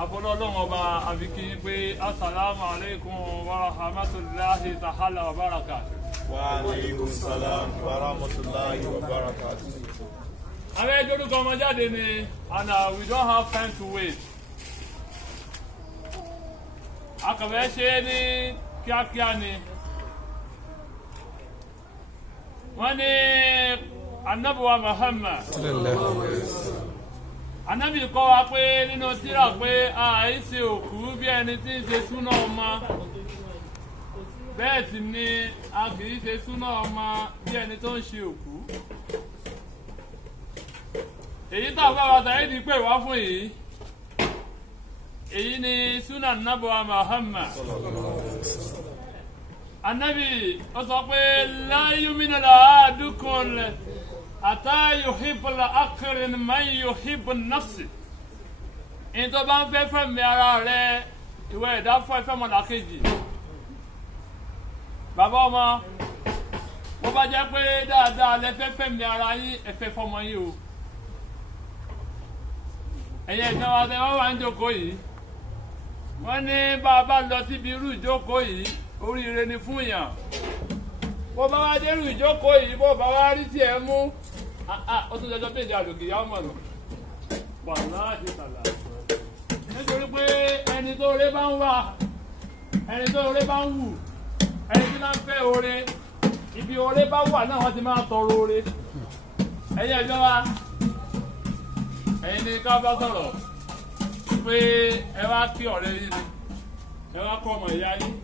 Ọlọ́run ọba àbíkí pé assalamu alaikum wa rahmatullahi ta'ala wa barakatuh. Wa alaikum salam wa rahmatullahi wa barakatuh. Àwọn ẹjọ́dúkọ ọmọ jáde ni, and we don't have time to wait. Akọ̀wé ṣe ní kíákíá ni. Wọ́n ní Ànábì wa Muhammad. Ànábì kọ́ wa pé nínú tírà pé àìsí òkú bí ẹni tí ń ṣe súná ọmọ. Bẹ́ẹ̀ sì ni a kì í ṣe súná ọmọ bí ẹni tó ń ṣe òkú. Èyí tá a bá wa tàyé di pé wá fún yìí. Èyí ni súnà Ànábì wa Muhammad. Ànábì ó sọ pé la yu'minu ahadukum hatta yuhibba li akhihi ma yuhibbu nafsi. Ẹni tó bá ń fẹ́ fẹ́mi ara rẹ̀ ìwọ ẹ̀dá fún ẹ̀fẹ́ ọmọlàkejì. Bàbá ọmọ bó bá jẹ́ pé dáadáa lẹ fẹ́ fẹ́mi ara yín ẹ̀fẹ́ fọmọ yín o. Ẹ̀yẹ ìjọba wa tẹ wọ́n wà ń jókòó yìí. Wọ́n ní bá a bá lọ síbi irú ìjókòó yìí oríire ni fún yàn. Bó bá wá dé irú ìjókòó yìí bó bá wá rí tiẹ̀ mú ó tún jọjọ́ péjì àlòkè yá ọmọ lọ. Wàhálà àti tàlà. Nítorí pé ẹni tó rẹ bá ń wà, ẹni tó rẹ bá ń wù, ẹni tí máa ń fẹ́ oore, ibi oore bá wà náà wọ́n ti máa tọrọ oore. Ẹ̀yin ẹ̀jọ́ wa, ẹ̀yin ni ká bá sọ̀rọ̀ pé ẹ wá kí ọ̀rẹ́ yín ni, ẹ wá kọ́ ọmọ ìyá yín.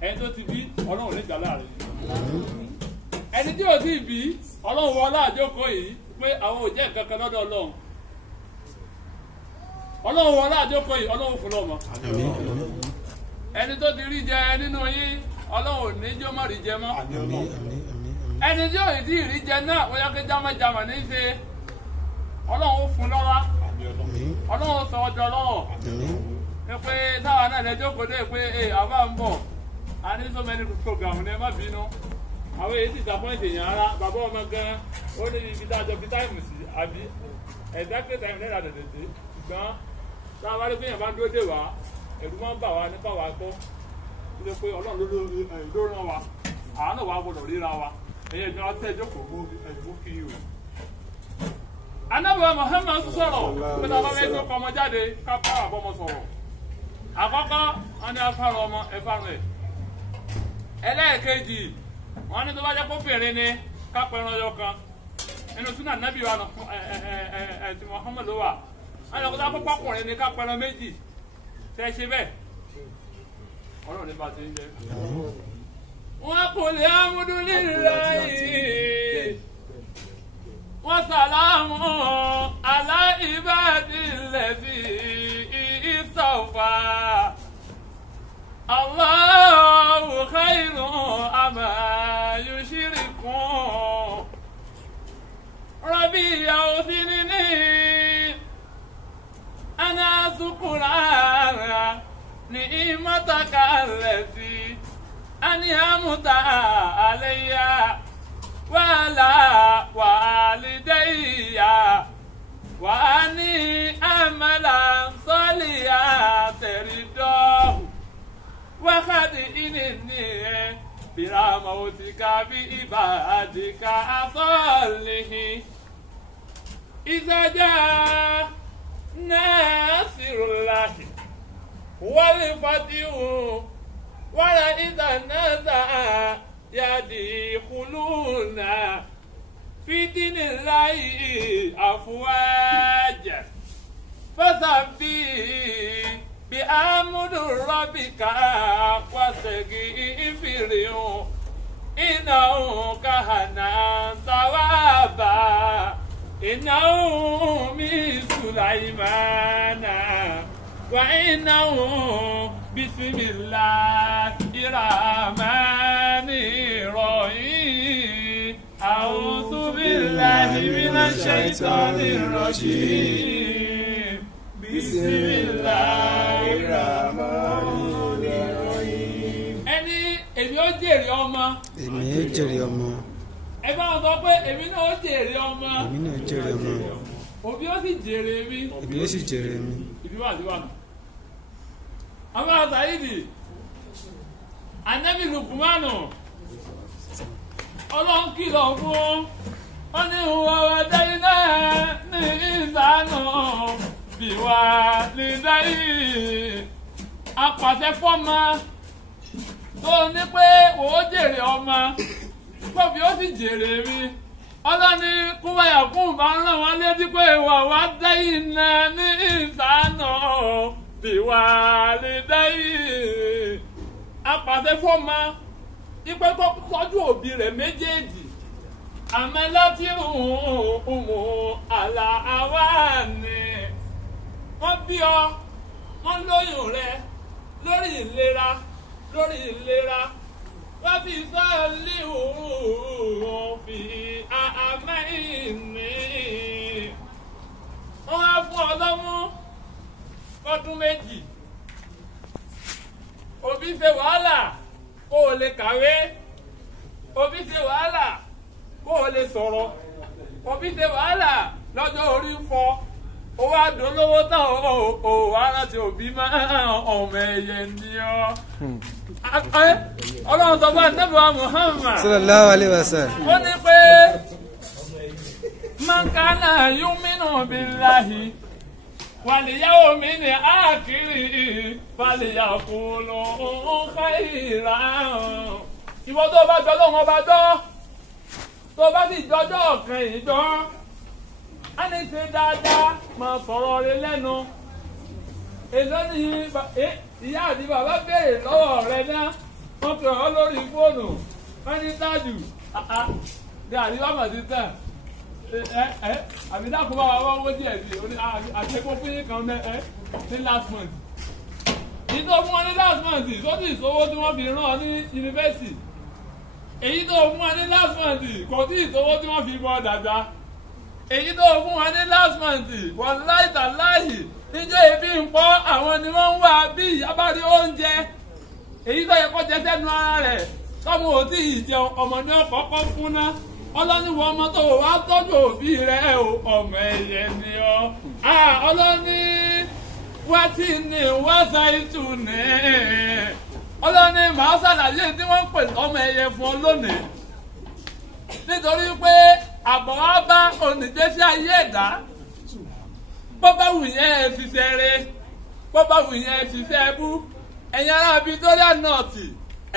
Ẹni tó ti bí Ọlọ́run lè gbà láàrin. Ẹni tí ò tí ì bí Ọlọ́run wọ láàjókòó yìí pé àwọn ò jẹ́ nǹkan kan lọ́dọ̀ Ọlọ́run. Ọlọ́run wọ láàjókòó yìí Ọlọ́run fún lọ́mọ. Ẹni tó ti rí jẹ nínú yín Ọlọ́run ò ní jó má rí jẹ mọ́. Ẹni tí ò tí ì rí jẹ náà ó yá kí jámẹ́jámẹ́ ní í ṣe Ọlọ́run fún lọ́wọ́. Ọlọ́run sọ ọjọ́ lọ́wọ́. Pé táwa náà lè jókòó dé pé àbá ń bọ̀. A ní so many program ní ẹ má bínú. Àwọn èyí ti disappoint èèyàn ara bàbá ọmọ gan ó ní ibi tá a jọ fi táìmù sí àbí exactly time náírà dẹ̀dẹ̀ dé. Ṣùgbọ́n táwa bá rí pé èèyàn bá ń dúró dè wá ẹ̀rù máa ń bà wá nípa wá tó. Ó lè pé Ọlọ́run ló rán wa. Àwa náà wà gbọdọ̀ ríra wa. Ẹ̀yẹ ìjọba tẹ̀ jókòó mú ẹ̀dùn kí yìí o. Ànábì wa Muhammad sọ̀rọ̀ pé tá a bá fẹ́ tó ọmọ jáde ká bá àbọ̀mọ sọ̀rọ̀. Àkọ́kọ́ wọn ní afárọ̀ ọmọ ẹ̀fárọ̀ ẹ̀. Ẹlẹ́ẹ̀kejì wọn ní tó bá jẹ́ kó fèrè ni ká pẹran ọyọ kan. Ẹnu súnà nábì wa ti Muhammad ló wà. Wọn ní kó tó pọ́kùnrin ni ká pẹran méjì. Ṣé ṣe bẹ́ẹ̀? Ọlọ́run ní bá ti ń jẹ́. Wọ́n kò lè alhamdulillahi. وسلام على عباد الذي اصطفى الله خير أما يشركون ربي أوزعني أنا أذكر نعمتك التي أنعمت علي وعلى والدي وأني أعملا صالحا ترضاه وخدعني برحمتك بعبادك الصالحين إذا جاء ناصر الله والفتح ورأيت الناس يدخلون في دين الله أفواجا فسبح بحمد ربك واستغفره إنه كان توابا إنه من سليمان وإنه بسم الله الرحمن الرحيم أعوذ بالله من الشيطان الرجيم بسم الله الرحمن الرحيم. ẹni èmi ó jèrè ọmọ. èmi ó jèrè ọmọ. ẹ bá wọn sọ pé èmi náà ó jèrè ọmọ. èmi náà ó jèrè ọmọ. òbí ó sì jèrè mi. òbí ó sì jèrè mi. ìdíwàdíwà àwọn àṣàyídì Ànábì Lukumanu Ọlọ́run kìlọ̀ fún ó ní ìwà wàdáyé náà ní ìsànà bíwá nídáyé apàṣẹ fọ́mọ tó ní pé òó jèrè ọmọ kóbi ó sì jèrè mi. Ọlọ́ni kúwàyà kún bá ń rán wọn létí pé ìwà wàdáyé náà ní ìsànà bíwá nídáyé apàṣẹ fọ́mọ ipe tó tọ́jú òbí rẹ̀ méjèèjì àmọ́ láti hùn àlà àwa ni wọ́n bí ọ wọ́n lóyún rẹ lórí ìlera wọ́n fi sọ́ọ̀lì hùn fi àmẹ́ìní wọ́n á fún ọ lọ́mú fọ́dún méjì òbí ṣe wàhálà kó o lè kàwé òbí ṣe wàhálà kó o lè sọ̀rọ̀ òbí ṣe wàhálà lọ́jọ́ orí ń fọ́ owó àdólówó tán ò wá rántí òbí máa ọmọ ẹ̀yẹ ni ọ́. Ọlọ́run sọ fún Ànábì wa Muhammad sallallahu alaihi wasallam. ó ní pé man kana yu'minu billahi wal yawmil akhir falyaqulu khayran. Ìwọ tó bá jọ lọ́wọ́ bá jọ tó bá sì jọjọ́ ọ̀kan ìjọ á ní ṣe dáadáa máa sọ̀rọ̀ rẹ lẹ́nu. Èló ni ìyá àti bàbá béèrè lọ́wọ́ rẹ náà wọ́n pè ọ́ lórí fóònù wọ́n ní tájù ní àríwámọ̀ sí tẹ̀ àbí dákun bá wa wọ́n díẹ̀ sí àtẹ́kọ́ fún yín kan ní last month. Èyí tó fún wọn ní last month sódì ìṣòwò tí wọ́n fi rán ọ ní yunifásitì. Èyí tó fún wọn ní last month kò tí ìṣòwò tí wọ́n fi bọ́ dàgbà. Èyí tó fún wọn ní last month wọ́n láìta láàyè níjẹ́ ebi ń pọ́ àwọn ni wọ́n ń wá bí ìyá bá rí oúnjẹ. Èyí tó yẹ kó jẹ sẹ́nu ara rẹ̀ tọ́mọ ò tí ì jẹun ọmọ ní ọ̀kọ́kọ́ fún ná. Ọlọ́niwọ̀ ọmọ tó wá tọ́jú òbí rẹ̀ ọmọ ẹ̀yẹ ni ọ́. Ọlọ́ni wá tí ní wá ṣáìtù ní. Ọlọ́ni màá ṣàlàyé tí wọ́n ń pè ọmọ ẹ̀yẹ fún ọ lónìí. Nítorí pé àbọ̀ wá bá oníjẹ́sí ayé ẹ̀dá. Bọ́bá wù yẹn ẹ ṣiṣẹ́ rẹ bọ́bá wù yẹn ẹ ṣiṣẹ́ bú ẹ̀yin ará Pretoria North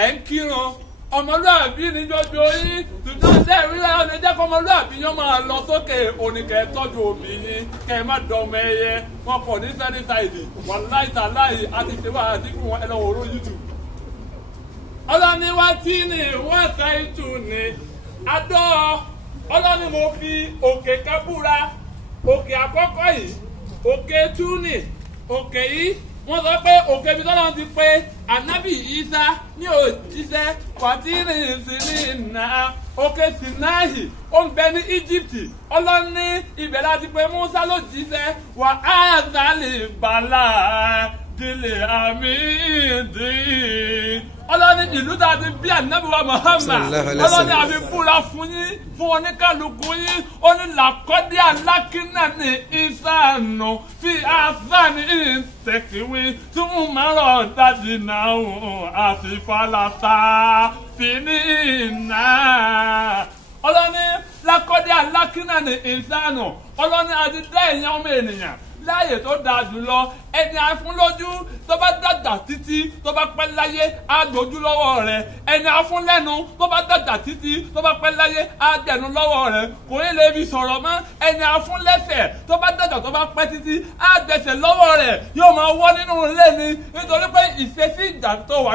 ẹ̀ ń kírun ọmọlúàbí ní gbogbo yín tuntun ṣe ìrírí ọ̀nà jẹ́ kọ́ ọmọlúàbí yín máa lọ sókè oníkẹ́ tọ́jú òbí yín kẹ́ ẹ má dọ̀mọ ẹyẹ wọn kọ̀ ní sẹ́nitàìdì wọn láìta láì àti ṣe wá àdínkù wọn ẹ lọ́wọ́ oró YouTube. Ọlọ́ni wá tí ní wọ́n ṣe ìtù ní adọ́ ọlọ́ni mo fi òkè kábúra òkè àkọ́kọ́ yìí òkè túnì òkè yìí wọ́n sọ pé òkè ibi tọ́lá ti pé ànábì Ìsá ní òjíṣẹ́ kwatiri sinina òkè Sinayi ó ń bẹ ní Egypt ọlọ́ni ibẹ̀ láti pé Musa ló jíṣẹ́ wà á zàlì bàlá dìlẹ̀ àmì ìdí. Ọlọ́ni ìlú tá a ti bí ànábì wa Muhammad ọlọ́ni àbí fúra fún yín fún oníkàlùkù yín ó ní làkọ́dé alákínà ní ìsànù fi àṣàní ìtẹ̀kíwí tí wọ́n máa rọ̀ dájú náà àti falata fìní iná. Ọlọ́ni làkọ́dé alákínà ní ìsànù ọlọ́ni àti dá èèyàn ọmọ ènìyàn láàyè tó dáa jùlọ ẹni afúnlójú tó bá dàgbà títí tó bá pẹ́ láyé á gbójú lọ́wọ́ rẹ̀ ẹni afúnlẹ́nu tó bá dàgbà títí tó bá pẹ́ láyé á gbẹ̀nu lọ́wọ́ rẹ̀ kò ní lè fi sọ̀rọ̀ mọ́ ẹni afúnlẹ́sẹ̀ tó bá dàgbà tó bá pẹ́ títí á gbẹ̀sẹ̀ lọ́wọ́ rẹ̀ yóò máa wọ́ nínú ilé ni nítorí pé ìṣesí ìjà tó wà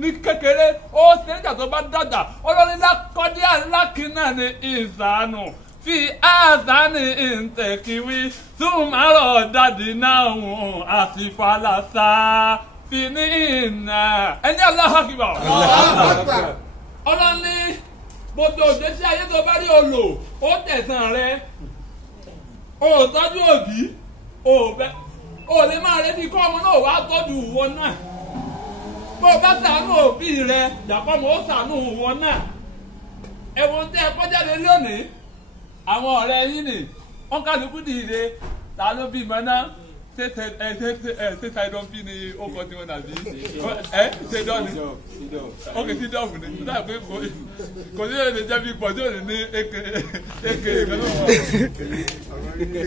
ní kékeré ó ṣe ìjà tó bá dàgbà ọlọ́ni lákọ́dé alákínà ní ìsànù fi àzánì ìǹtẹ̀kìwí túmọ̀rọ̀ dàdí náà àti falasa fi ní ìnà. Ẹni Allahu Akbar. Ọlọ́ni gbogbo òjòsí ayé tó bá rí olò ó tẹ̀sán rẹ o tọ́jú òbí o lè máa retí kọ́ ọmọ náà wàá tọ́jú ìwọ náà bó o bá ṣàánú òbí rẹ yàpọ̀ mọ́ ó ṣàánú ìwọ náà ẹ̀wọ̀n tẹ́ ẹ kọjáde lónìí àwọn ọ̀rẹ́ yín nì wọ́n kálukú dìde ta ló bí mọ́ náà ṣé ṣàìdán bí ni ó kọ́ tí wọ́n dàbí ṣe dán ni ok tí dọ́ọ̀bù ni ó dàbí pé kò ní lè jẹ́ bí pọ̀ tí ò ní èké ìkan ló wọ̀.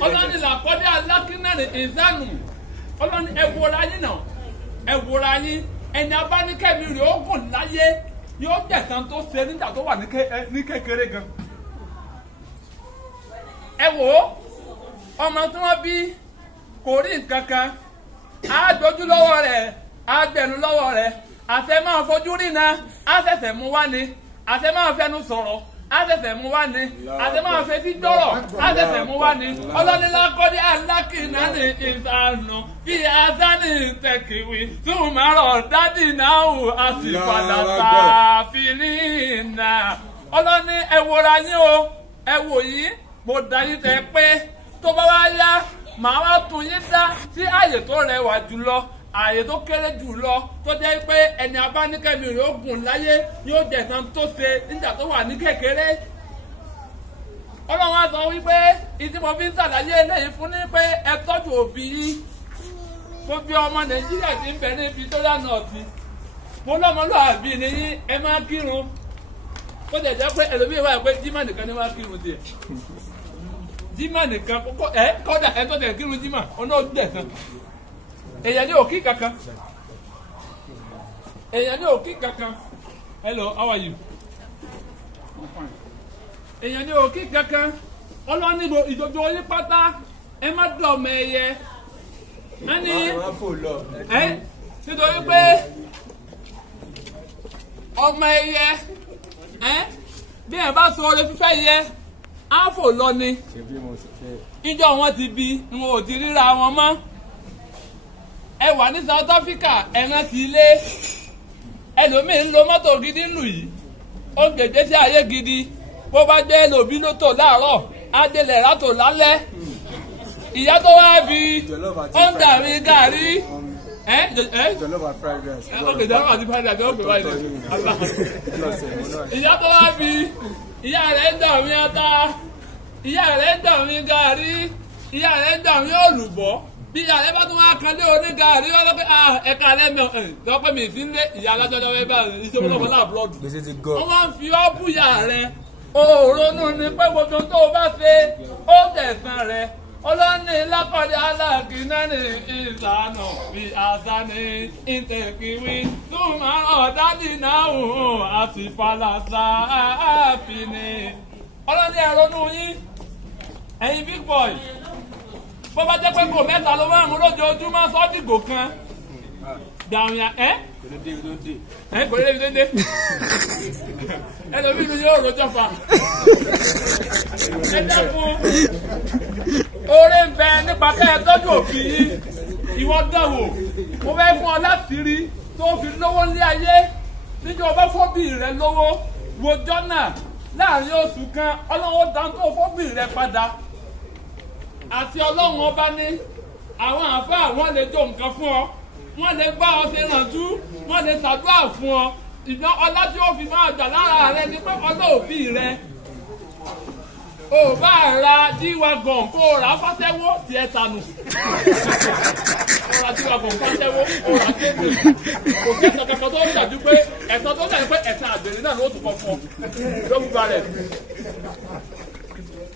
ọlọ́ni làkọ́dé alákínàní ìzánù ọlọ́ni ẹ̀wòrán yín náà ẹ̀wòrán yín ẹni abánikẹ́mi rẹ̀ ó gùn láyé yóò jẹ̀sán tó ṣe nígbà tó wà ní kékeré gan. ẹ wò ó ọmọ tí wọ́n bí kò rí nǹkan kan á dojú lọ́wọ́ rẹ̀ á gbẹ̀nu lọ́wọ́ rẹ̀ àṣẹ máa fojú rí na á ṣẹ̀ṣẹ̀ mú wá ni àṣẹ máa fẹnu sọ̀rọ̀ á ṣẹ̀ṣẹ̀ mú wá ni àṣẹ máa fetí gbọ́rọ̀ á ṣẹ̀ṣẹ̀ mú wá ni ọlọ́nilá-kọ́dé alákìnnání ìsànù bí azánì tẹ̀kìwì túmọ̀rọ̀ dádì náà á sì padà sáfìlínà ọlọ́ni ẹ wòra yín o ẹ wò yín mo dá yín tẹ pé tó bá wá yá màá wá tún yín dá sí ààyè tó rẹwà jùlọ ààyè tó kéré jùlọ tó jẹ́ pé ẹni abánikẹ́mi rẹ̀ ó gùn láyé yóò jẹ̀sán tó ṣe nígbà tó wà ní kékeré. ọlọ́run á sọ wípé ìdí mo fi ń ṣàlàyé eléyìí fún ní pé ẹ tọ́jú òbí yín mo bí ọmọ nàìjíríà ti ń bẹ ní Pretoria North mo lọ́mọlúwàbí ni yín ẹ máa kírun ó lè jẹ́ pé ẹlòmíì wáyé pé jímọ̀ nìkan ni wọ́n á kírun tiẹ̀ jímọ̀ nìkan kọ́dà ẹ tó tẹ̀ kírun jímọ̀ ọ̀nà ó dẹ̀ kan èèyàn ní òkì kankan hello how are you èèyàn ní òkì kankan ọlọ́ni ìdòdó yín pátá ẹ má dọ̀mọ ẹyẹ á ní nítorí pé ọmọ ẹyẹ bí ẹ bá sọ oore fífẹ́ yẹ á fò lọ ni ìjọ wọn ti bí wọn ò ti ríra wọn mọ́ ẹ wà ní South Africa ẹ̀ràn ti ilé ẹlòmíì ń lo mọ́tò gidi lù yìí ó gègé sí ayé gidi bó bá gbé lòbí lótò láàárọ̀ adélẹ̀ rátò lálẹ́ ìyá tó wá bí ó ń dàrí gàrí jollof and fried rice. Okay, jollof and fried rice ó gbé báyìí ìyá tó wá bí ìyá rẹ̀ ń dàrí ata ìyá rẹ̀ ń dàrí gàrí ìyá rẹ̀ ń dàrí olùbọ́ bí ìyá rẹ̀ bá tún wá kan lé onígàrí wọ́n lọ pé ẹ̀ka lẹ́mọ̀ lọ́pẹ́ mi sí nílé ìyá alájọ́jọ́ fẹ́ bá iṣẹ́ olóko náà búlọ́ọ̀dù. wọ́n máa ń fi ọ́ búyà rẹ̀ òòrónú ni pé gbogbo tó o bá ṣe ó tẹ̀sán rẹ̀ ọlọ́ni lákọ̀dé aláàkínẹ́ni ìsànà bí àṣàní ìtẹ̀kìwí túmọ̀ ọ̀dádì náà hùn àtìfàlàṣà àfìní. ọlọ́ni ẹ̀rọnú yín ẹ̀yin big boy bó bá jẹ́ pé kò mẹ́ta ló máa mú lójoojúmọ́ sọ́dìgbò kan dàrún yà kò lè dédé ẹlòmíì ni yóò rojọ́ fa ẹ dẹ́kun oore ń bẹ nípa kẹ́ ẹ tọ́jú òbí yín ìwọ dánwò mo fẹ́ fún ọ láti rí tó fi lówó ní ayé níjọ́ ọba fọ́bì rẹ lówó wojọ́ náà láàrin oṣù kan ọlọ́run dán tó fọ́bì rẹ padà àti ọlọ́run ọba ní àwọn àáfàá wọn lè jó nǹkan fún ọ wọ́n lè gbá ọ ṣe rànjú wọ́n lè ṣàdúrà fún ọ ìgbà ọlá tí ó fi máa gbà lára rẹ ni pé ọlọ́òbí rẹ ò bá ra díwagàn kó o rà fáṣẹ́wó tiẹ̀ tànù ó ra díwagàn fáṣẹ́wó ó rà kéde kò kẹsàn kankan tó ń dàbí pé ẹ̀sán tó ń dàbí pé ẹ̀sán àgbèrè náà ló tún kọ fún ọ lókùnbà rẹ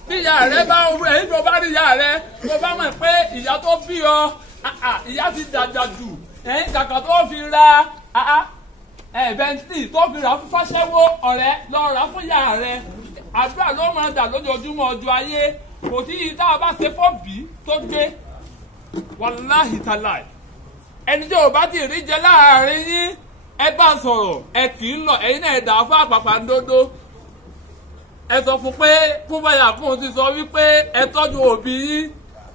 bí ìyá rẹ bá èyí tó bá rí ìyá rẹ tó bá mọ̀ pé ìyá tó bí ọ ìyá ti dàgbà jù kàkà tó fi ra bẹ́ńtì tó fi rà fún fáṣẹ́wó ọ̀rẹ́ lọ rà fún ìyá rẹ àdúrà ló máa dà lójoojúmọ́ ọjọ́ ayé kò sí yìí tá a bá ṣe fọ́bì tó gbé wàláhì tàláì ẹni tí ò bá ti rí jẹ láàrin yín ẹ bá sọ̀rọ̀ ẹ kì í lọ ẹ̀yin náà ẹ̀dá fún àpàpà ńdódó ẹ sọ fún pé kúnbáyà fún ti sọ wípé ẹ tọ́jú òbí yín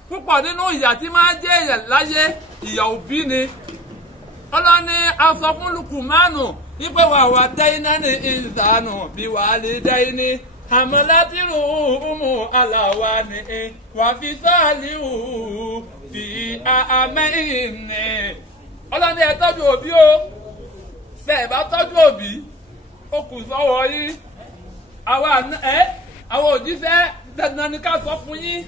púpọ̀ nínú ìyà tí máa ń jẹ́ èèyàn láyé ìyà òbí ni ọlọ́ni aṣọ fún lukumanu wípé wà wá dẹ́yìn ní ìsànù bí wà á lè dẹ́yìn ní àmọ́ láti rú umu aláwa ni wà fi sáàlì hù fi àmẹ́yìn ni ọlọ́ni ẹ tọ́jú òbí o bẹ́ẹ̀ bá tọ́jú òbí ó kù sọ́wọ́ yín àwọn òjíṣẹ́ dandan ni ká sọ fún yín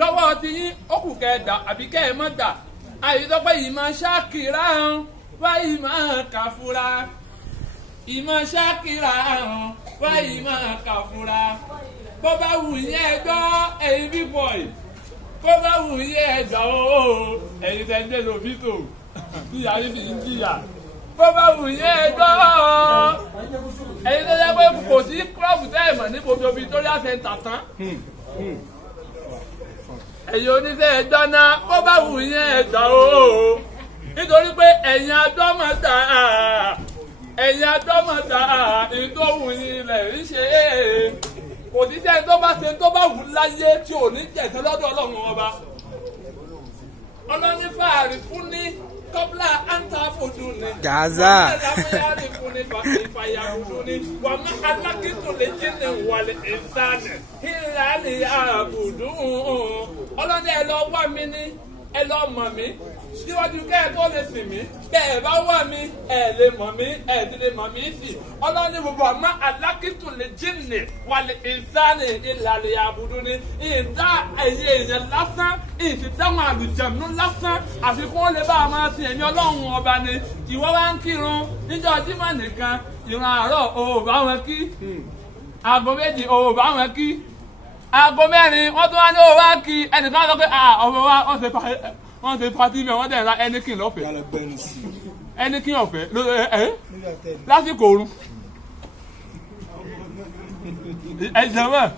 lọ́wọ́ ti yín ó kù kẹ́ ẹ dà àbí kẹ́ ẹ mọ́ dà àyíṣọ́pẹ́ ìmọ̀ ṣáàkìrá hàn wá ìmọ̀ kàfúrà ìmọ̀ ṣáàkìrá hàn wá ìmọ̀ kàfúrà bó bá wù yín ẹ gbọ́ ẹ̀yin bí bọ̀ì bó bá wù yín ẹ gbà ó ẹ̀yin tẹ̀ ń dé lòbítò tíyà yín fi ń jìyà bó bá wù yín ẹ gbọ́ ẹ̀yin tó yẹ pé kò sí klọ́ọ̀bù tẹ́ ẹ̀ mọ̀ ní gbogbo Victoria Center tán ẹ̀yin oníṣẹ́ ẹjọ́ náà bó bá wù yín ẹ gbà ó nítorí pé ẹ̀yin adọ́mọ̀ta ìtòwù yín lẹ̀ ń ṣe kò sí sẹ́ni tó bá ṣe tó bá wù láyé tí ò ní jẹ̀sán lọ́dọ̀ Ọlọ́run ọba ọlọ́ni fàárì fún ní kọ́bílà áńtà fòdù ni Gaza. lámúyárì fún ní ìfàyà fòdù ni wà má alákìtò lè jí ní wàlẹ̀ ìsànẹ̀ ìlànà àbùdù ọlọ́ni ẹ lọ wá mi ní ẹ lọ mọ̀ mí síwájú kẹ́ ẹ tó lè sìn mí bẹ́ ẹ bá wà mí ẹ lè mọ̀ mí ẹ ti lè mọ̀ mí sí ọlọ́ni gbogbo àmọ́ alákìtù lè jìnnì wàlẹ̀ ìsánì ìlàlẹ̀ àbùdù ni ìdá ẹ̀yẹ èèyàn lásán ìfìtẹ́wọ̀n àlùjẹ̀mú lásán àfikún ó lè bá a máa sin ẹ̀mí Ọlọ́run ọba ni ìwọ wá ń kírun níjọ́ Jímọ̀ nìkan ìran àárọ̀ o bá wọn kí aago méjì o bá wọn kí aago mẹ́rin wọ́n tún wá ní owó wá kí ẹnìkan sọ pé ọmọ wa wọ́n ṣe pati mi wọ́n dẹ̀ ra ẹnikìn lọ́fẹ̀ẹ́ ẹnikìn ọ̀fẹ́ lásìkò oorun ẹ̀jẹ̀wẹ̀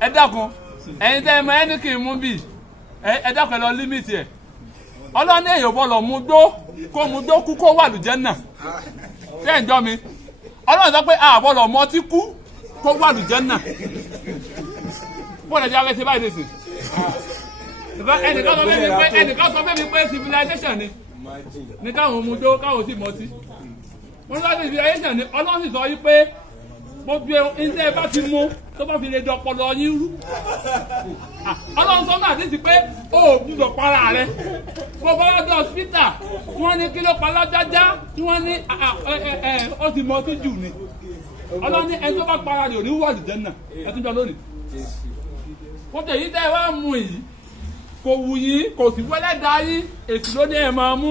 ẹ dákun ẹ̀yin tẹ́ ẹ mọ ẹnikìn mú bì ẹ dákun ẹ lọ límìtì ẹ̀ ọlọ́ni èèyàn bọ́lọ̀ mú dó kó mú dó kú kó wà lùjẹ́ náà ṣé ẹ̀ ń jọ́ mi ọlọ́run sọ pé àbọ̀lọ̀ mọ́ tí kú kó wà lùjẹ́ náà bọ́ọ̀lù ẹ̀jẹ̀ abẹ́sẹ̀ báyìí lè sìn. ẹnìkan sọ fẹ́mi pé civilization ni káwọn mú dó káwọn sì mọtí. wọ́n lọ́wọ́ civilization ni ọlọ́run sì sọ yí pé gbogbo iṣẹ́ bá ti mú tó bá fi lè dọpọlọ yín rú. ọlọ́run sọ náà àdéhùn pé ó gbúdọ̀ para rẹ̀. gbogbo ọdún hospital tí wọ́n ní kí ló pa lájájá tí wọ́n ní ó ti mọtí jù ni. ọlọ́run ní ẹni tó bá para rẹ̀ ò ní wọ́ọ̀lù jẹ́ náà ẹ tún jọ lónìí kò tẹ̀ yí tẹ́ ẹ wá mú yìí kò wù yín kò sì wẹ́lẹ́ da yín èsì ló ní ẹ máa mú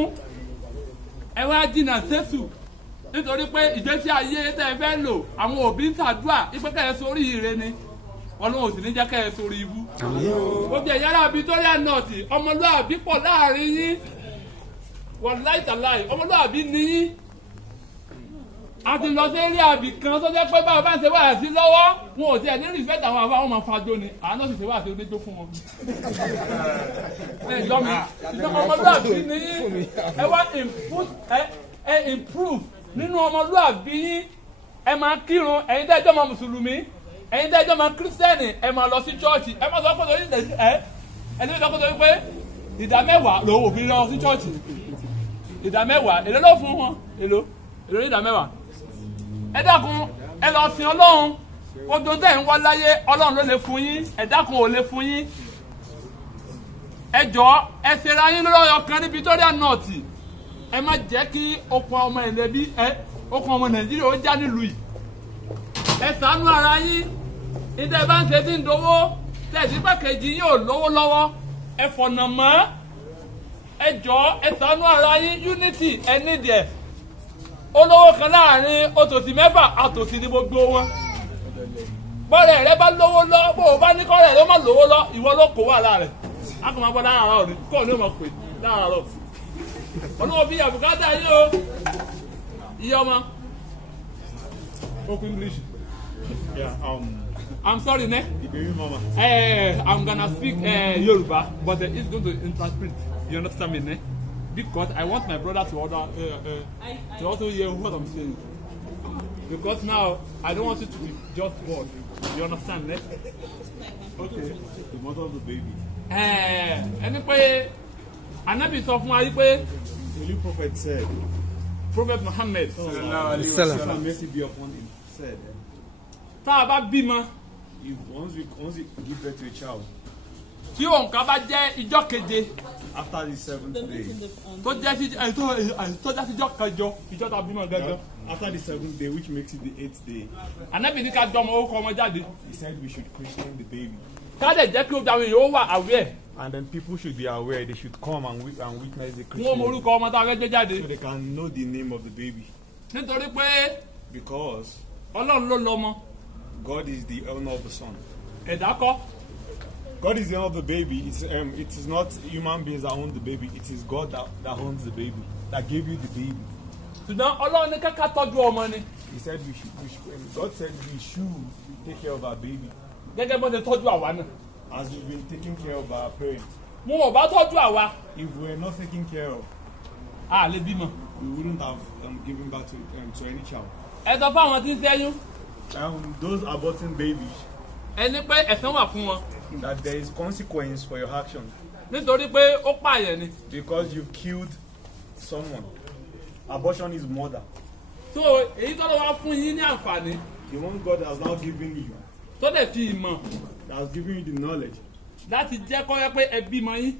ẹ wá jìnnà sẹ́sù nítorí pé ìgbésí ayé tẹ́ ẹ fẹ́ lò àwọn òbí ń ṣàdúrà ipé kẹ́ ẹ sórí ire ni Ọlọ́run sì ní jẹ́ kẹ́ ẹ sórí ibú. ó jẹ́ yàrá Victoria North ọmọlúàbí pọ̀ láàrin yín wọ́n láìtàláì ọmọlúàbí ní yín a ti lọ sí eré àbí kan tó jẹ́ pé báwo bá ń ṣe wáyà sí lọ́wọ́ wọn ò tiẹ̀ ní rìfẹ́tì àwọn àbá wọn máa fajó ni àánú sì ṣe wáyà sí oníjó fún wọn. ẹ jọ mi ìjọba ọmọlúàbí ni ẹ wá improve nínú ọmọlúàbí yín ẹ máa kírun ẹ̀yin tẹ́ ẹ jọ́ máa mùsùlùmí ẹ̀yin tẹ́ ẹ jọ́ máa kírísítẹ́nì ẹ máa lọ sí chọ́ọ̀chì ẹ má sọ pé lórí ẹni tó sọ pé ìdá mẹ́wàá lòun ò fi lọ sí chọ́ọ̀chì ìdá mẹ́wàá èló ló fún wọn èló ní ìdá mẹ́wàá ẹ dákun ẹ lọ sin Ọlọ́run ojú tẹ̀ ń wá láyé Ọlọ́run ló lè fún yín ẹ dákun ò lè fún yín ẹ jọ̀ọ́ ẹ ṣera yín lọ́yọ̀ kan ní Victoria North ẹ má jẹ́ kí okùn ọmọ ìlẹ́bí okùn ọmọ Nàìjíríà ó já nílùú yìí ẹ ṣàánú ara yín níta ẹ bá ń ṣe tí ń dowó tẹ̀sí pàkejì yín ò lówó lọ́wọ́ ẹ fọ̀nà mọ́ ẹ jọ̀ọ́ ẹ ṣàánú ara yín unity ẹ nídìí ẹ̀ olówó kan láàrin òtòsí mẹ́fà àtòsí ní gbogbo wọn bọ́ọ̀rẹ̀ rẹ bá lówó lọ bó o bá ní kọ́rẹ̀ rẹ má lówó lọ ìwọ ló kó wà láàrẹ̀ a kò máa gbọ́ láàárọ̀ rí kọ́ ní ọmọ pè láàárọ̀ olówó bí àbùkátà yín o iye ọmọ spoken English. I'm sorry ne I'm gonna speak Yoruba but it's going to interpret you understand me ne. Because I want my brother to order to also hear what I'm saying. Because now I don't want you to be just bored. You understand, ne? Okay. The mother of the baby. Ẹni pé Ànábì sọ fún wa yí pé The new prophet said. Prophet Muhammad. Mercy be upon him. Said. Tá a bá bímọ. If once we give birth to a child. Tí òǹkà bá jẹ́ ìjọ́ keje. After the 7th day. Tó jẹ́ síjọ́ kẹjọ ìjọ́ tá a bímọ gẹ́gẹ́. After the 7th day, which makes it the 8th day. Ànábì ní ká dọ́mọ orúkọ ọmọ jáde. He said we should christen the baby. Káde jẹ́ kí obìnrin yóò wà aware. And then people should be aware. They should come and witness the Wọ́n mọ Christian, orúkọ ọmọ tá a fẹ́ gbé jáde. so they can know the name of the baby. Nítorí pé Because Ọlọ́run ló lọ́mọ. God is the owner of the son. Ẹ̀dá kọ́. God is the owner of the baby. It is not human beings that own the baby. It is God that owns the baby, that gave you the baby. Ṣùgbọ́n Ọlọ́run ní ká tọ́jú ọmọ ni. He said we should God said we should take care of our baby Gẹ́gẹ́ bó ṣe tọ́jú àwa náà. as we've been taking care of our parents. Mo ò bá tọ́jú àwa. If we're not taken care of, A lè bímọ. we wouldn't have given back to any child. Ẹ sọ fún àwọn tí ń ṣẹ́yún. Those aborting babies, Ẹni pé ẹ̀san wà fún wọn. that there is consequence for your actions Nítorí pé ó pààyàn ni. because you've killed someone. Abortion is murder. So èyí tó lọ wá fún yín ní àǹfààní. The one God has now given you, Tó dẹ̀ fi ìmọ̀ that has given you the knowledge láti jẹ́ kó yẹ pé ẹ bímọ yín.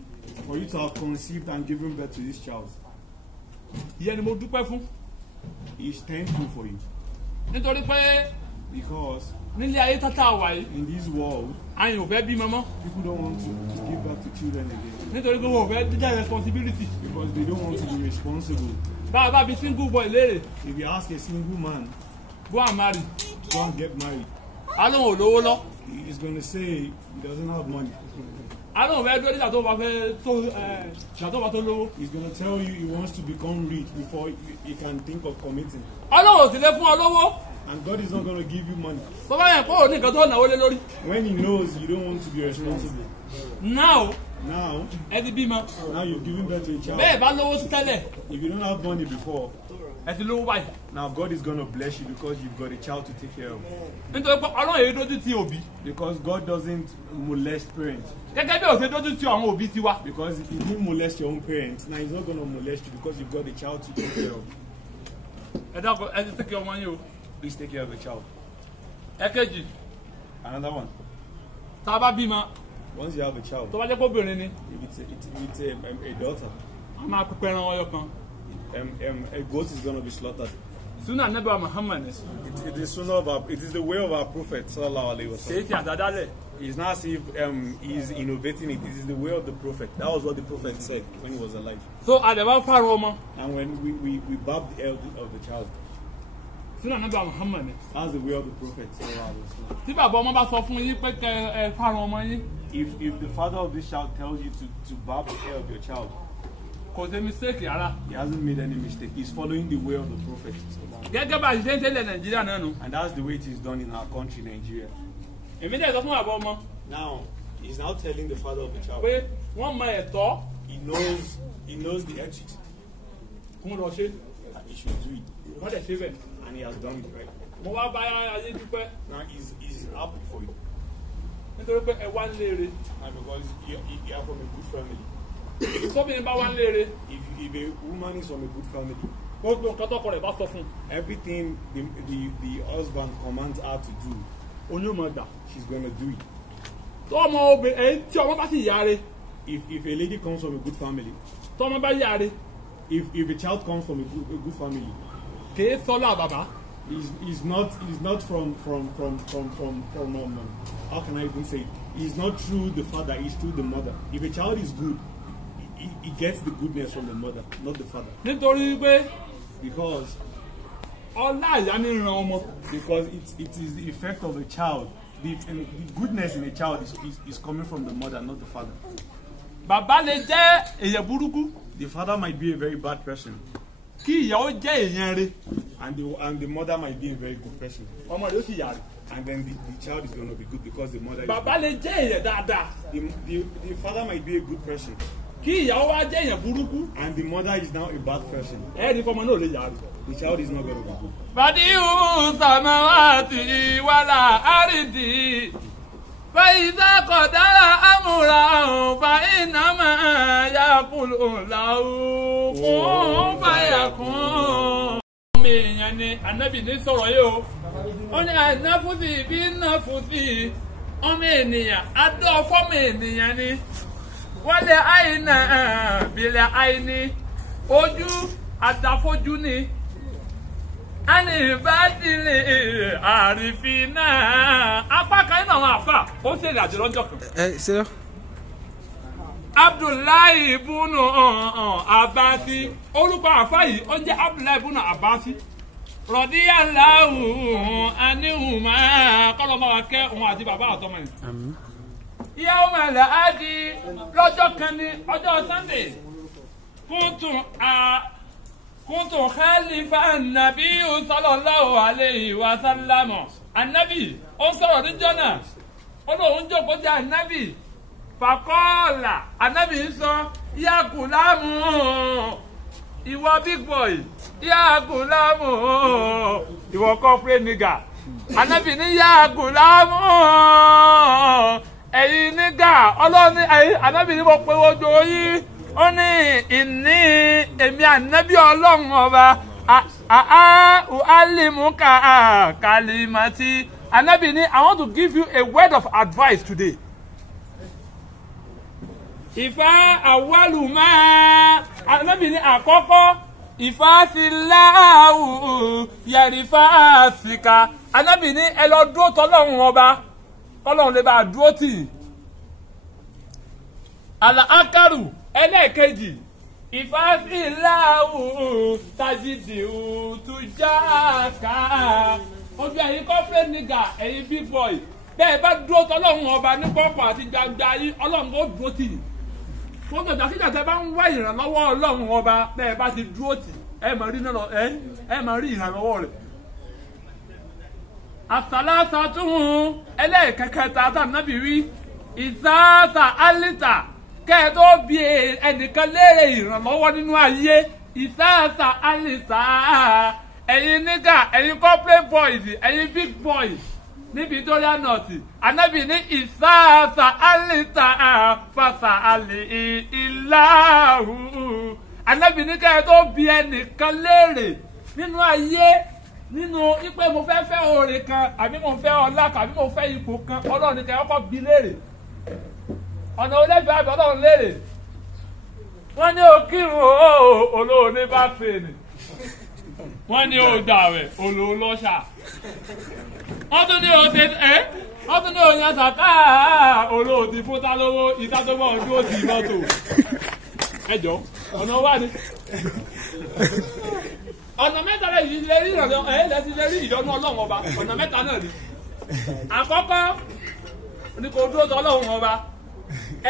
for you to have conceived and given birth to this child. Ìyẹn ni mo dúpẹ́ fún. He is thankful for you Nítorí pé because nílé ayé tátà wà yìí, in this world, àyìn ò fẹ́ bímọ mọ́. people don't want to give back to children again Nítorí pé wọn ò fẹ́ dídá responsibility. because they don't want to be responsible. Bá a bá bí single boy léèrè, If you ask a single man, go and marry. go and get married, Alóhùn ò lówó lọ. he's going to say he doesn't have money. Alóhùn fẹ́ dúró nígbà tó bá fẹ́ ìgbà tó bá tó lówó. He's going to tell you he wants to become rich before he can think of committing. Ọlọ́run ò sì lè fún ọ lówó. And God is not going to give you money. Tó bá yẹn kó o ní nǹkan tó náwó lé lórí. When he knows you don't want to be responsible. Now Now ẹ ti bímọ. you've given birth to a child. Bẹ́ẹ̀ bá lówó sí tẹ́lẹ̀, If you don't have money before, ẹ ti lówó báyìí. now God is going to bless you because you've got a child to take care of. Nítorí pé Ọlọ́run èyí dójú ti òbí. Because God doesn't molest parents. Gẹ́gẹ́ bí òṣè dójú ti àwọn òbí tiwa. Because if you didn't molest your own parents, now he's not going to molest you because you've got a child to take care of. Ẹ dákun ẹ ti tẹ́kẹ̀ ọmọ yín o. Please take care of the child. Ẹ̀kejì, Another one. tá a bá bímọ, Once you have a child, tó bá jẹ́ kóbìnrin ni, if it's a daughter, a máa pípẹ́ ẹran ọyọ kan. a goat is going to be slaughtered. Súnà Ànábì wa Muhammad ni. It is the way of our prophet sallallahu alaihi wasallam. Kìí ṣe àdádálẹ̀. It's not as if he's innovating it. It is the way of the prophet. That was what the prophet said when he was alive. So àdàbà fárun ọmọ. And when we bab the head of the child, Súnà Ànábì wa Muhammad ni. that's the way of the prophet sallallahu alaihi wasallam. Tí bàbá ọmọ bá sọ fún yín pé kẹ́ ẹ fárun ọmọ yín, If the father of this child tells you to barb the hair of your child, kò ṣe mistake rárá. he hasn't made any mistake. He's following the way of the prophet. Gẹ́gẹ́ bá a ṣe ń tẹ́lẹ̀ Nàìjíríà náà nù. And that's the way it is done in our country, Nigeria. Èmi dẹ̀ sọ fún bàbá ọmọ Now, he's now telling the father of the child. pé wọ́n mọ ẹ̀tọ́ He knows the ethics. kún lọ ṣe. That he should do it. Wọ́n dẹ̀ ṣe bẹ́ẹ̀. And he has done it right. Mo wá bá ayé dúpẹ́ Now he's happy for you. nítorí pé ẹ wá ń léere. And because you are from a good family. Sọ́bìnrin bá wá ń léere. If a woman is from a good family, Gbogbo nǹkan tọkọ rẹ̀ bá sọ fún un. everything the husband commands her to do, Oyún mọ̀ gbà. she's going to do it. Tọ́mọ obìnrin ẹ̀yìn tí ọmọ bá sì yáre. If a lady comes from a good family, Tọ́mọ bá yáre. if a child comes from a good family, Kìí sọ́lá bàbá. he's not from how can I even say it? He's not through the father, he's through the mother. If a child is good, he gets the goodness from the mother, not the father. Nítorí pé Because ọlá ìyá ní ran ọmọ. it is the effect of the child. The goodness in a child is coming from the mother, not the father. Bàbá lè jẹ́ èèyàn burúkú. The father might be a very bad person, Kí ìyàwó jẹ́ èèyàn rẹ̀. and the mother might be a very good person. Ọmọ rẹ̀ ó sì yáre. And then the child is going to be good because the mother is Bàbá lè jẹ́ èèyàn dáadáa. good. The father might be a good person, Kí ìyàwó wá jẹ́ èèyàn burúkú. and the mother is now a bad person. Ẹ̀ẹ́dì fọmọ náà lè yáre. The child is not going to be good. Bàdíhù sàmáwátì wàlà àrídì. Fàyíṣà kọ̀dára àmúra ọ̀hún fàyínàmà yàkùlù làwù kún fàyàkùn. Ọmọ èèyàn ni Ànábì ní sọ̀rọ̀ yìí o. Ó ní ànáfùsì bí náfùsì. Ọmọ ènìyàn adó fọ́mọ ènìyàn ni. Wọ́n lè àìnà bìlẹ̀ àìní. Ojú àdàfojú ni. anibadile àrífínà apá kan nínú àwọn àfà ó ṣe ìrìnàjò lọ́jọ́ kan. ṣe lọ. Abdullahi ibùnú Abasi orúkọ àfà yìí ó jẹ́ Abdullahi ibùnú Abasi rọ̀díyàláhù aníhùnmá kọ́lọ́mọ́ wa kẹ́ òun àti bàbá àtọmọ yìí. ìyàwó mẹ́lẹ̀ á di lọ́jọ́ kan ní ọjọ́ Sunday kuntu khalifa anabi sallallahu alayhi wa sallam anabi ó sọ̀rọ̀ níjọ́ náà ó lóun jókòó ti anabi fàkọ́ọ̀là anabi ń sọ ya gùlámù ìwọ big boy ya gùlámù ìwọ corporate nigga anabi ní ya gùlámù ẹ̀yin nigga ọlọ́ni anabi ní mo pe ojú yín ó ní ìní èmi ànábì ọlọ́run ọba alimuka kalimati ànábì ní I want to give you a word of advice today. ìfà àwálùmá ànábì ní àkọ́kọ́ ìfà síláàwù yẹ̀rìfà àsìkà ànábì ní ẹ lọ dúró tọ́lọ́run ọba tọ́lọ́run lè bá dúró tì í. àlàákàrù ẹlẹ́ẹ̀kejì ìfàsíláwù tajidiu tujaka ojú ẹ̀yin corporate nigga ẹ̀yin big boy bẹ́ẹ̀ bá dúró tọ́lọ́run ọba ní kọ́kọ́ àti gbangba yín ọlọ́run ó dúró tì í fún ọjà síjà tẹ́ bá ń wá ìrànlọ́wọ́ ọlọ́run ọba bẹ́ẹ̀ bá ti dúró tì ẹ máa rí ìrànlọ́wọ́ rẹ̀. àsálàsà tún ẹlẹ́ẹ̀kẹkẹta tàbí wí ìsáàsà alítà kẹ́ẹ̀tọ́ bí ẹnìkan léèrè ìrànlọ́wọ́ nínú ayé ìsáàsà alìsà ẹ̀yin nígà ẹ̀yin corporate boys ẹ̀yin big boys ní Pretoria North anábì ní ìsáàsà alìsà fàṣà àlè ìlàhù anábì ní kẹ́ẹ̀tọ́ bí ẹnìkan léèrè nínú ayé nínú ipe mo fẹ́ oore kan àbí mo fẹ́ ọlá kan àbí mo fẹ́ ipò kan Ọlọ́run ní kẹ́ẹ̀ kọ́ bí léèrè ọ̀nà olẹ́fẹ̀ẹ́ àbí Ọlọ́run léèrè wọ́n ní o kírun olóòní bá pè ní wọ́n ní o gbààwẹ̀ olóòlọ́ṣà wọ́n tún ní o ṣe wọ́n tún ní o yan sàká olóòtí fún tálówó ìtàdọ́gbọ̀n ojú òsì mọ́tò ẹjọ́ ọ̀nà wà ní. ọ̀nà mẹ́ta rẹ̀ yìí lè rí ìyọ́nú Ọlọ́run ọba ọ̀nà mẹ́ta náà ni àkọ́kọ́ ní kò dúró tọ́ Ọlọ́run ọba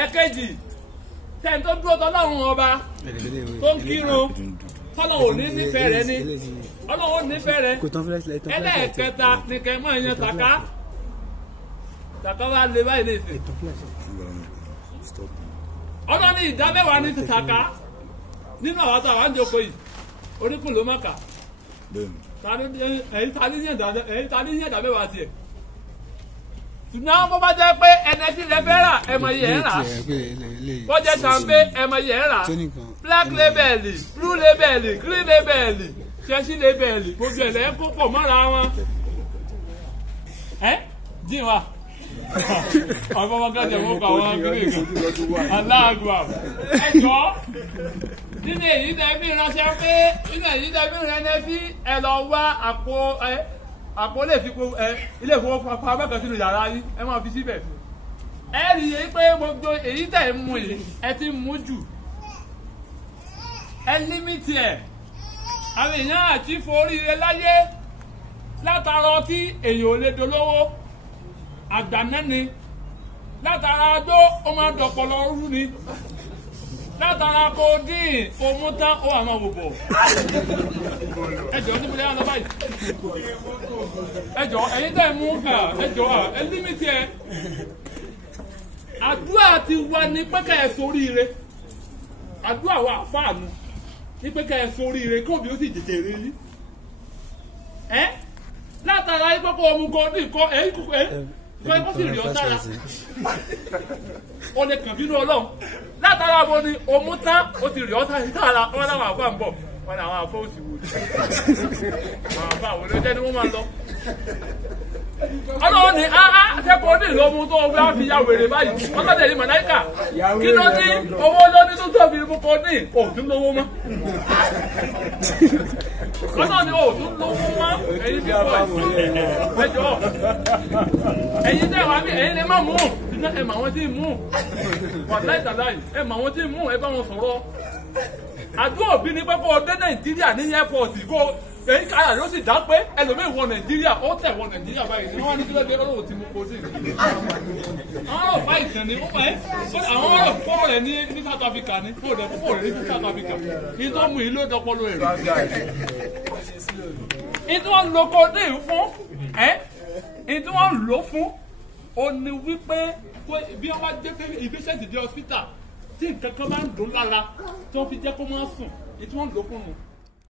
ẹ̀kejì tẹ́ni tó dúró tọ́lọ́run ọba tó ń kírun tọ́lọ́run ò ní nífẹ̀ẹ́ rẹ ní Ọlọ́run ò nífẹ̀ẹ́ rẹ ẹlẹ́ẹ̀kẹta ní kẹ́ mọ́ ẹ̀yẹn sàká wá lè báyìí lè sè Ọlọ́run ní ìdá mẹ́wàá ní sàká nínú àwọn tó àwọn àjọpọ̀ yìí oníkùn ló má kà ẹ̀yìn ta ní yẹ̀dá mẹ́wàá tiẹ̀ ṣùgbọ́n bó bá jẹ́ pé ẹnẹ́tì lẹ fẹ́ rà ẹ̀mọ̀ yẹn rà bó jẹ́ champagne ẹ̀mọ̀ yẹn rà black label blue label green label chelsea label gbogbo ẹ̀ lẹ́yìn kó pọ̀ mọ́ra wọn. dín wa ọ̀pọ̀ ọmọ kan jẹ̀ wọ́n kọ́ àwọn akéwì kan aláàgùn ẹ̀jọ́ nínú èyí tẹ́ fi ránṣẹ́ pé nínú èyí tẹ́ fi ránṣẹ́ sí ẹ lọ wá àpò ilé ìfowópamọ́ abẹ́kẹ̀ sínú yàrá yín ẹ máa fi síbẹ̀ ẹ rí i pé gbogbo èyí tẹ̀ ń mu yìí ẹ ti mú jù ẹ límítì ẹ̀ àwọn èèyàn àti foríire láyé látara ọtí èèyàn ò lè dolówó àgbàná ni látara agbó ó máa dọ̀pọ̀lọ́ rú ni látara kódìn òmú tán ó àwọn òbò ẹjọ́ níbo lẹ́yìn lọ́ba yìí ẹjọ́ ẹ̀yin tẹ́ mú ẹjọ́ ẹ límítì ẹ àdúrà ti wá ní pẹ́kẹ́ ẹ̀ sóríire àdúrà wa àfáànù ní pẹ́kẹ́ ẹ̀ sóríire kí òbí ó sì tètè rí yí látara yí pẹ́kọ́ ọmú kódìn kọ́ fẹ́ kó sì rí ọ sára o lè kàn bínú Ọlọ́run látara bo ni òmú tán o ti rí ọ sára wọn láwọn àfáà ń bọ̀ wọn làwọn àfáà ó sì wò ní àwọn àfáà wò ló jẹ́ ni wọ́n máa lọ Ọlọ́run ní akẹ́kọ̀ọ́ ní ìlọ́mú tó o bá fi ya wèrè báyìí wọ́n tẹ̀lé ní màláìkà kí ló ní owó lóní tó tóbi mú kọ́ ní òtún lówó mọ́. Ọlọ́run ní òtún lówó mọ́ ẹ̀yin bí bọ́ ẹjọ́ ẹ̀yin tẹ̀ wá bí ẹ̀yin lè má mú ẹ̀ mà wọ́n ti mú wàláìtàláì ẹ̀ mà wọ́n ti mú ẹ bá wọn sọ̀rọ̀. Àdúrà òbí ní pé kó o dé Nàìjíríà ní airport kó èyí káyà ló sì dá pé ẹlòmíì wọ Nàìjíríà ó tẹ̀ wọ Nàìjíríà báyìí ni wọ́n ní kí ló dé Ọlọ́run ti mú kojú ìlú. Àwọn ọ̀rọ̀ báyìí kàn ní ó pẹ́ àwọn ọ̀rọ̀ pọ̀ rẹ̀ ní South Africa ní kó rẹ̀ púpọ̀ rẹ̀ ní South Africa ní tó mú ìlú ìdọ́pọ̀lọ èrè. Ní tí wọ́n lo codeine fún ní tí wọ́n lò fún ó ní wípé bí wọ́n bá dé ìgbésẹ̀ ti dé hospital tí nǹkan kan bá ń dùn lára tí wọ́n fi jẹ́ kó máa sùn ní tí wọ́n lò fún un.